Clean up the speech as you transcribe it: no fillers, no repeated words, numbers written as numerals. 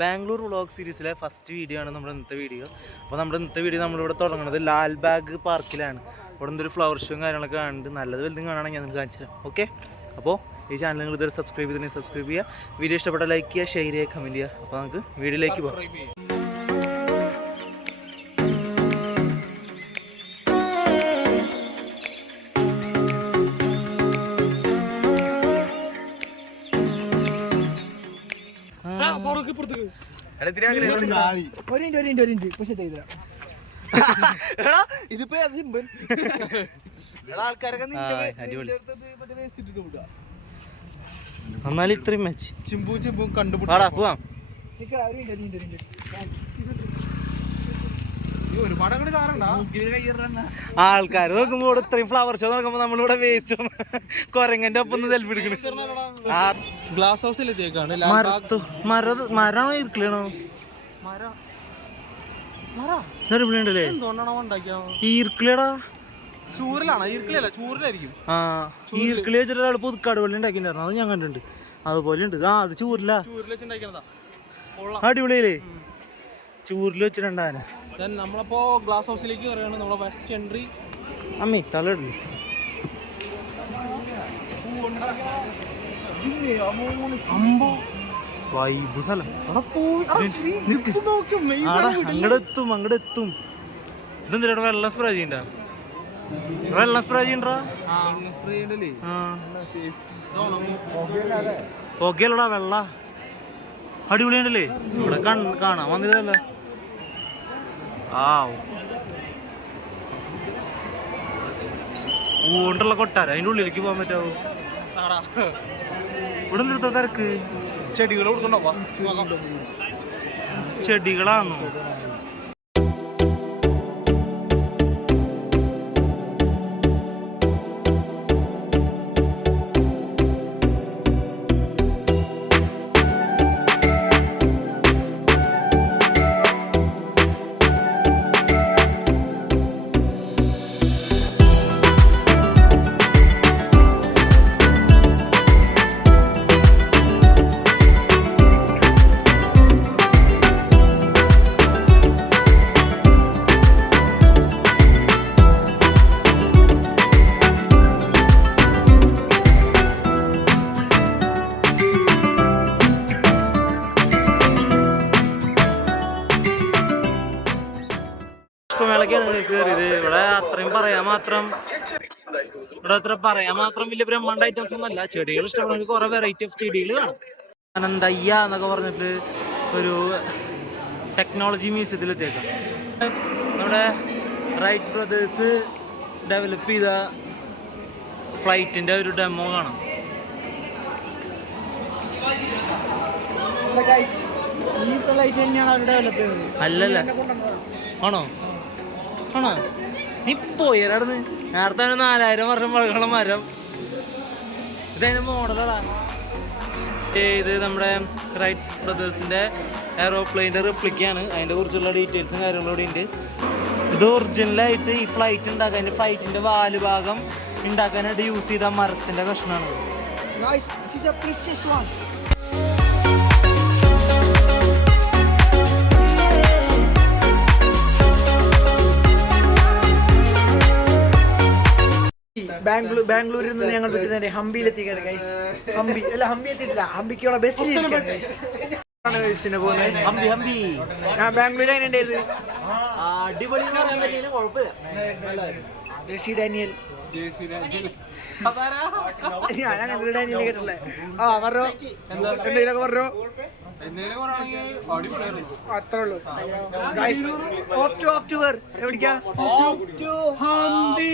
Bangalore vlog സീരീസിലെ first video ആണ് നമ്മുടെ ഇന്നത്തെ വീഡിയോ. അപ്പോൾ നമ്മുടെ ഇന്നത്തെ വീഡിയോ നമ്മളിവിടെ തുടങ്ങുന്നത് ലാൽബാഗ് പാർക്കിലാണ്. ഇവിടെ നിന്നൊരു ഫ്ലവർ ഷോയും കാര്യങ്ങളൊക്കെ കാണുന്നുണ്ട്. നല്ലത് വലുതും കാണാണെങ്കിൽ ഞാൻ നിങ്ങൾക്ക് കാണിച്ചു തരാം. ഓക്കെ, അപ്പോൾ ഈ ചാനൽ നിങ്ങൾ ഇതുവരെ സബ്സ്ക്രൈബ് ചെയ്തിട്ടുണ്ടെങ്കിൽ സബ്സ്ക്രൈബ് ചെയ്യുക. വീഡിയോ ഇഷ്ടപ്പെട്ട ലൈക്ക് ചെയ്യുക, ഷെയർ ചെയ്യുക, കമൻറ്റ് ചെയ്യുക. അപ്പോൾ നമുക്ക് വീഡിയോയിലേക്ക് പോകാം. എന്നാലും ഇത്രയും മെച്ച് ചിമ്പും കണ്ടുപിടിച്ചാ പോവാം. ആൾക്കാർ നോക്കുമ്പോ ഇവിടെ ഇത്രയും ഫ്ലവർ ഷോ നോക്കുമ്പോ നമ്മളിവിടെ വേസ്റ്റ് കൊരങ്ങന്റെ ഒപ്പം സെൽഫി എടുക്കണ. ഗ്ലാസ് ഹൗസിൽ മരം ഇരിക്കണോ? ഈർക്കിളടാ, ചൂരലാണ്. ഈർക്കിളല്ല, ചൂരലായിരിക്കും. ഈർക്കിളി വെച്ചിട്ട് ഒരാൾ പുതുക്കാട് വെള്ളി ഉണ്ടാക്കിണ്ടായിരുന്നു. അത് ഞാൻ കണ്ടിട്ടുണ്ട്. അതുപോലെ ഉണ്ട്. അത് ചൂരില്ല, അടിപൊളിയല്ലേ? ചൂരിൽ വെച്ചിട്ടുണ്ടാകാന. നമ്മളപ്പോ ഗ്ലാസ് ഹൗസിലേക്ക് കയറിയാണ്. നമ്മളെ വെസ്റ്റ് എൻട്രി അമ്മി തലയിടല് വൈബ് സ്ഥലം. അങ്ങടെത്തും. ഇതെന്തിനാ വെള്ളം സ്പ്രേ ചെയ്യണ്ട? വെള്ളം സ്പ്രേ ചെയ്യണ്ടാ? പുകയല്ലടാ, വെള്ള അടിപൊളിയുണ്ടല്ലേ? ഇവിടെ കാണാൻ വന്നിട്ടല്ലേ? ഊണ്ടുള്ള കൊട്ടാര, അതിൻ്റെ ഉള്ളിലേക്ക് പോകാൻ പറ്റാവോ? ഇവിടെ നിർത്ത തിരക്ക്. ചെടികൾ കൊടുക്കണ്ടോ? ചെടികളാണോ? ഇവിടെ അത്രയും പറയാൻ മാത്രം വലിയ ബ്രഹ്മാണ്ട ഐറ്റംസ് ഒന്നല്ല. ചെടികൾ ഇഷ്ടപ്പെടുന്ന കുറെ വെറൈറ്റി ഓഫ് ചെടികൾ കാണും. അനന്തയ്യ എന്നൊക്കെ പറഞ്ഞിട്ട് ഒരു ടെക്നോളജി മ്യൂസിയത്തിലെത്തിയേക്കാം. നമ്മുടെ റൈറ്റ് ബ്രദേഴ്സ് ഡെവലപ്പ് ചെയ്ത ഫ്ലൈറ്റിന്റെ ഒരു ഡെമോ കാണാം. അല്ലല്ല, ആണോ? ഇപ്പോ ഇറന്ന് നേരത്തെ 4000 വർഷം പഴക്കമുള്ള മരം. ഇതതിന്റെ മോഡലാ. ഇത് നമ്മുടെ റൈറ്റ് ബ്രദേഴ്സിന്റെ എയറോപ്ലെയിൻ്റെ റിപ്ലിക്കാണ്. അതിന്റെ കുറിച്ചുള്ള ഡീറ്റെയിൽസും കാര്യങ്ങളും ഇവിടെ ഉണ്ട്. ഇത് ഒറിജിനലായിട്ട് ഈ ഫ്ലൈറ്റ് ഉണ്ടാക്കാൻ, അതിന്റെ ഫ്ലൈറ്റിന്റെ വാല് ഭാഗം ഉണ്ടാക്കാനായിട്ട് യൂസ് ചെയ്ത മരത്തിന്റെ കഷ്ണമാണ്. ബാംഗ്ലൂരിൽ നിന്ന് ഞങ്ങൾ വിട്ടുന്നതിന്റെ ഹംപിയിലെത്തിക്കാണ് ഗൈസ്. ഹംപി എത്തിയിട്ടില്ല, ഹംപിക്കുള്ള ബസ്സിൽ പോകുന്നത്. ഞാൻ ബാംഗ്ലൂർ എങ്ങനെ ഉണ്ടായത്? ജെസി ഡാനിയൽ. ഞാൻ ഡാനിയൽ കേട്ടില്ലേ? പറഞ്ഞോ, എന്തെങ്കിലുമൊക്കെ പറഞ്ഞോ. അത്രേ ഉള്ളൂ ഗൈസ്. ഓഫ് ടു വെർ എവിടേക്കാ? ഹംപി.